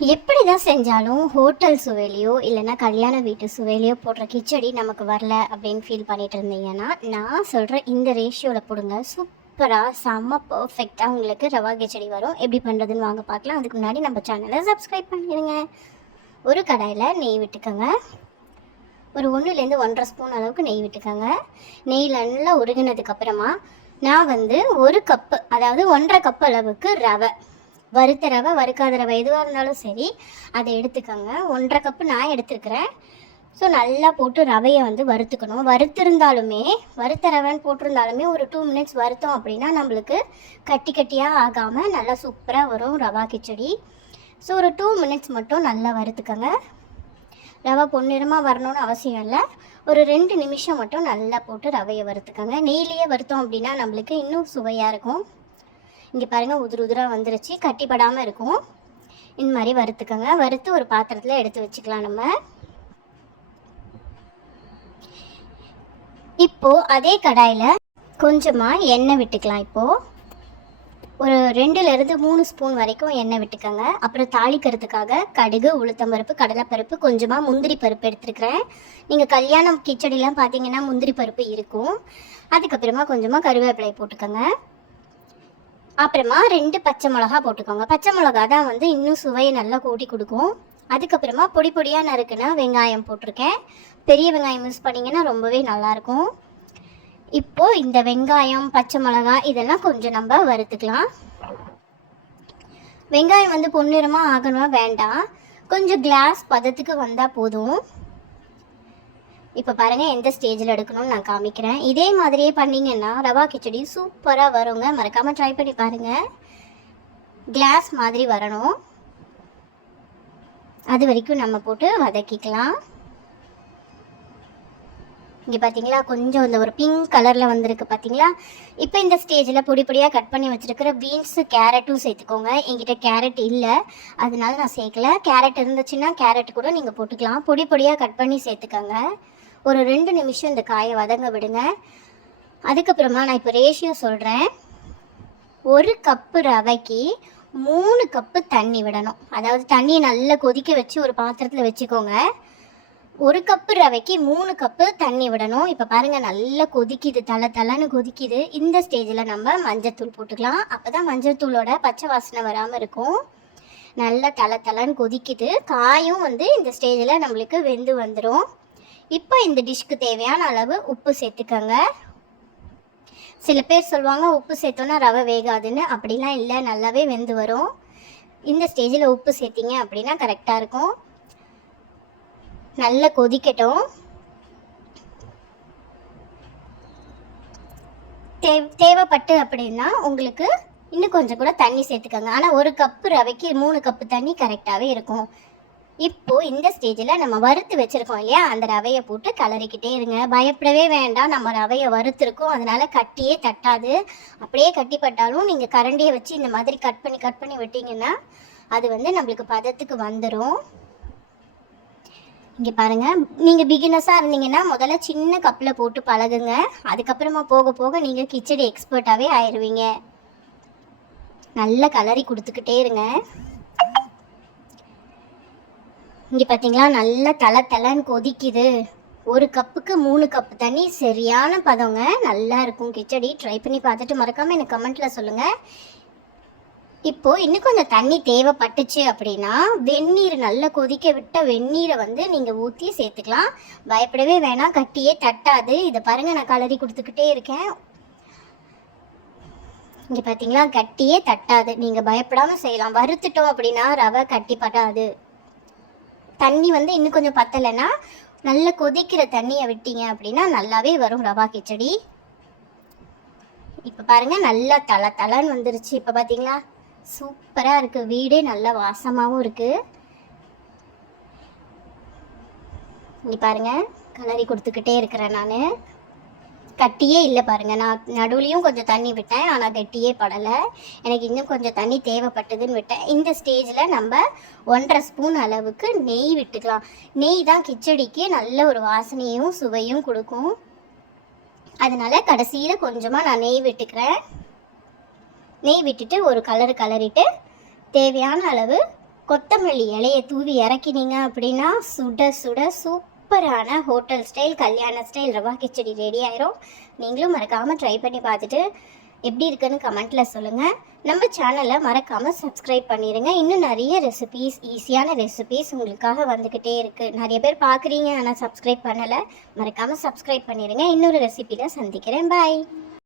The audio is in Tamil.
எப்படி தான் செஞ்சாலும் ஹோட்டல் சுவையிலையோ இல்லைன்னா கல்யாண வீட்டு சுவையிலையோ போடுற கிச்சடி நமக்கு வரல அப்படின்னு ஃபீல் பண்ணிட்டு இருந்தீங்கன்னா நான் சொல்கிற இந்த ரேஷியோவில் போடுங்க. சூப்பராக செம்ம பர்ஃபெக்டாக உங்களுக்கு ரவா கிச்சடி வரும். எப்படி பண்ணுறதுன்னு வாங்க பார்க்கலாம். அதுக்கு முன்னாடி நம்ம சேனலை சப்ஸ்கிரைப் பண்ணிடுங்க. ஒரு கடாயில் நெய் விட்டுக்கோங்க. ஒரு ஒன்றுலேருந்து ஒன்றரை ஸ்பூன் அளவுக்கு நெய் விட்டுக்கோங்க. நெய் நல்லா உருகினதுக்கப்புறமா நான் வந்து ஒரு கப்பு அதாவது ஒன்றரை கப் அளவுக்கு ரவை. வறுத்த ரவை வறுக்காத ரவை எதுவாக இருந்தாலும் சரி அதை எடுத்துக்கோங்க. ஒன்றரை கப்பு நான் எடுத்துருக்கிறேன். ஸோ நல்லா போட்டு ரவையை வந்து வறுத்துக்கணும். வறுத்திருந்தாலுமே வறுத்த ரவைன்னு போட்டிருந்தாலுமே ஒரு டூ மினிட்ஸ் வறுத்தோம் அப்படின்னா நம்மளுக்கு கட்டி கட்டியாக ஆகாமல் நல்லா சூப்பராக வரும் ரவா கிச்சடி. ஸோ ஒரு டூ மினிட்ஸ் மட்டும் நல்லா வறுத்துக்கோங்க. ரவை பொன்னிறமாக வரணும்னு அவசியம் இல்லை. ஒரு ரெண்டு நிமிஷம் மட்டும் நல்லா போட்டு ரவையை வறுத்துக்கோங்க. நெய்லேயே வறுத்தோம் அப்படின்னா நம்மளுக்கு இன்னும் சுவையாக இருக்கும். இங்கே பாருங்கள் உதிர் உதிராக வந்துருச்சு. கட்டிப்படாமல் இருக்கும். இந்த மாதிரி வறுத்துக்கோங்க. வறுத்து ஒரு பாத்திரத்தில் எடுத்து வச்சுக்கலாம் நம்ம. இப்போது அதே கடாயில் கொஞ்சமாக எண்ணெய் விட்டுக்கலாம் இப்போது ஒரு ரெண்டுலேருந்து மூணு ஸ்பூன் வரைக்கும் எண்ணெய் விட்டுக்கோங்க. அப்புறம் தாளிக்கிறதுக்காக கடுகு உளுத்தம்பருப்பு கடலைப்பருப்பு கொஞ்சமாக முந்திரி பருப்பு எடுத்துருக்கிறேன். நீங்கள் கல்யாணம் கிச்சடிலாம் பார்த்தீங்கன்னா முந்திரி பருப்பு இருக்கும். அதுக்கப்புறமா கொஞ்சமாக கருவேப்பிலை போட்டுக்கோங்க. அப்புறமா ரெண்டு பச்சை மிளகா போட்டுக்கோங்க. பச்சை மிளகா தான் வந்து இன்னும் சுவையை நல்லா கூட்டி கொடுக்கும். அதுக்கப்புறமா பொடி பொடியாக நறுக்குன்னா வெங்காயம் போட்டிருக்கேன். பெரிய வெங்காயம் யூஸ் பண்ணிங்கன்னா ரொம்பவே நல்லாயிருக்கும் இப்போ இந்த வெங்காயம் பச்சை மிளகா இதெல்லாம் கொஞ்சம் நம்ம வறுத்துக்கலாம். வெங்காயம் வந்து பொன்னிறமாக ஆகணும்? வேண்டாம். கொஞ்சம் கிளாஸ் பதத்துக்கு வந்தால் போதும். இப்போ பாருங்கள் எந்த ஸ்டேஜில் எடுக்கணும்னு நான் காமிக்கிறேன். இதே மாதிரியே பண்ணீங்கன்னா ரவா கிச்சடி சூப்பராக வருங்க. மறக்காமல் ட்ரை பண்ணி பாருங்கள் கிளாஸ் மாதிரி வரணும். அது வரைக்கும் நம்ம போட்டு வதக்கிக்கலாம். இங்கே பார்த்தீங்களா கொஞ்சம் இந்த ஒரு பிங்க் கலரில் வந்திருக்கு பார்த்தீங்களா இப்போ இந்த ஸ்டேஜில் பொடி பொடியாக கட் பண்ணி வச்சுருக்கிற பீன்ஸு கேரட்டும் சேர்த்துக்கோங்க. எங்கிட்ட கேரட் இல்லை. அதனால நான் சேர்க்கல. கேரட் இருந்துச்சுன்னா கேரட் கூட நீங்கள் போட்டுக்கலாம். பொடி பொடியாக கட் பண்ணி சேர்த்துக்கோங்க. ஒரு ரெண்டு நிமிஷம் இந்த காயை வதங்க விடுங்க. அதுக்கப்புறமா நான் இப்போ ரேஷியோ சொல்கிறேன் ஒரு கப்பு ரவைக்கு மூணு கப்பு தண்ணி விடணும். அதாவது தண்ணியை நல்லா கொதிக்க வச்சு ஒரு பாத்திரத்தில் வச்சுக்கோங்க. ஒரு கப்பு ரவைக்கு மூணு கப்பு தண்ணி விடணும். இப்போ பாருங்கள் நல்லா கொதிக்குது தலை தலைன்னு கொதிக்குது. இந்த ஸ்டேஜில் நம்ம மஞ்சத்தூள் போட்டுக்கலாம். அப்போ தான் மஞ்சத்தூளோட பச்சை வாசனை வராமல் இருக்கும். நல்லா தலை தலைன்னு கொதிக்குது. காயும் வந்து இந்த ஸ்டேஜில் நம்மளுக்கு வெந்து வந்துடும் இப்போ இந்த டிஷ்க்கு தேவையான அளவு உப்பு சேர்த்துக்கோங்க. சில பேர் சொல்லுவாங்க உப்பு சேர்த்தோன்னா ரவை வேகாதுன்னு. அப்படிலாம் இல்லை நல்லாவே வெந்து வரும். இந்த ஸ்டேஜில் உப்பு சேர்த்திங்க அப்படின்னா கரெக்டாக இருக்கும். நல்லா கொதிக்கட்டும். தே தேவைப்பட்டு அப்படின்னா உங்களுக்கு இன்னும் கொஞ்சம் கூட தண்ணி சேர்த்துக்கோங்க. ஆனால் ஒரு கப்பு ரவைக்கு மூணு கப்பு தண்ணி கரெக்டாகவே இருக்கும். இப்போ இந்த ஸ்டேஜில் நம்ம வறுத்து வச்சுருக்கோம் இல்லையா? அந்த ரவையை போட்டு கலரிக்கிட்டே இருங்க. பயப்படவே வேண்டாம். நம்ம ரவையை வறுத்துருக்கோம். அதனால கட்டியே தட்டாது. அப்படியே கட்டிப்பட்டாலும் நீங்கள் கரண்டியை வச்சு இந்த மாதிரி கட் பண்ணி கட் பண்ணி விட்டீங்கன்னா அது வந்து நம்மளுக்கு பதத்துக்கு வந்துடும் இங்கே பாருங்கள் நீங்கள் பிகினஸாக இருந்தீங்கன்னா முதல்ல சின்ன கப்பில் போட்டு பழகுங்க. அதுக்கப்புறமா போக போக நீங்கள் கிச்சடி எக்ஸ்பர்ட்டாகவே ஆயிடுவீங்க நல்ல கலரி கொடுத்துக்கிட்டே இருங்க. இங்கே பார்த்தீங்களா நல்ல தலை தலைன்னு கொதிக்குது. ஒரு கப்புக்கு மூணு கப்பு தண்ணி. சரியான பதங்க நல்லா இருக்கும். கிச்சடி ட்ரை பண்ணி பார்த்துட்டு மறக்காமல் எனக்கு கமெண்ட்டில் சொல்லுங்கள் இப்போ இன்னும் கொஞ்சம் தண்ணி தேவைப்பட்டுச்சு அப்படின்னா வெந்நீர் நல்லா கொதிக்க விட்ட வெந்நீரை வந்து நீங்கள் ஊற்றி சேர்த்துக்கலாம். பயப்படவே வேணாம். கட்டியே தட்டாது. இதை பாருங்கள் நான் கலரி கொடுத்துக்கிட்டே இருக்கேன். இங்கே பார்த்தீங்களா கட்டியே தட்டாது. நீங்கள் பயப்படாமல் செய்யலாம். வறுத்துட்டோம் அப்படின்னா ரவை கட்டி படாது. தண்ணி வந்து இன்னும் கொஞ்சம் பத்தலைன்னா நல்லா கொதிக்கிற தண்ணியை விட்டீங்க அப்படின்னா நல்லாவே வரும் ரவா கிச்சடி. இப்போ பாருங்க நல்லா தலை தலைன்னு வந்துருச்சு. இப்போ பார்த்தீங்களா சூப்பராக இருக்குது வீடே நல்ல வாசமாகவும் இருக்குது இங்கே பாருங்கள் கலரி கொடுத்துக்கிட்டே இருக்கிறேன் நான். கட்டியே இல்லை பாருங்க. நான் நடுவுலையும் கொஞ்சம் தண்ணி விட்டேன். ஆனால் கட்டியே படலை. எனக்கு இன்னும் கொஞ்சம் தண்ணி தேவைப்பட்டதுன்னு விட்டேன். இந்த ஸ்டேஜில் நம்ம ஒன்றரை ஸ்பூன் அளவுக்கு நெய் விட்டுக்கலாம். நெய் தான் கிச்சடிக்கு நல்ல ஒரு வாசனையும் சுவையும் கொடுக்கும். அதனால கடைசியில் கொஞ்சமாக நான் நெய் விட்டுக்கிறேன். நெய் விட்டுட்டு ஒரு கலர் கலரிட்டு தேவையான அளவு கொத்தமல்லி இலையை தூவி இறக்கினீங்க அப்படின்னா சுட சுட சூப் சூப்பரான ஹோட்டல் ஸ்டைல் கல்யாண ஸ்டைல் ரவா கிச்சடி ரெடி ஆயிரும். நீங்களும் மறக்காமல் ட்ரை பண்ணி பார்த்துட்டு எப்படி இருக்குன்னு கமெண்ட்டில் சொல்லுங்கள் நம்ம சேனலை மறக்காமல் சப்ஸ்கிரைப் பண்ணிடுங்க இன்னும் நிறைய ரெசிபீஸ் ஈஸியான ரெசிபீஸ் உங்களுக்காக வந்துக்கிட்டே இருக்குது நிறைய பேர் பார்க்குறீங்க ஆனால் சப்ஸ்கிரைப் பண்ணலை. மறக்காமல் சப்ஸ்கிரைப் பண்ணிடுங்க இன்னொரு ரெசிபியில் சந்திக்கிறேன். பாய்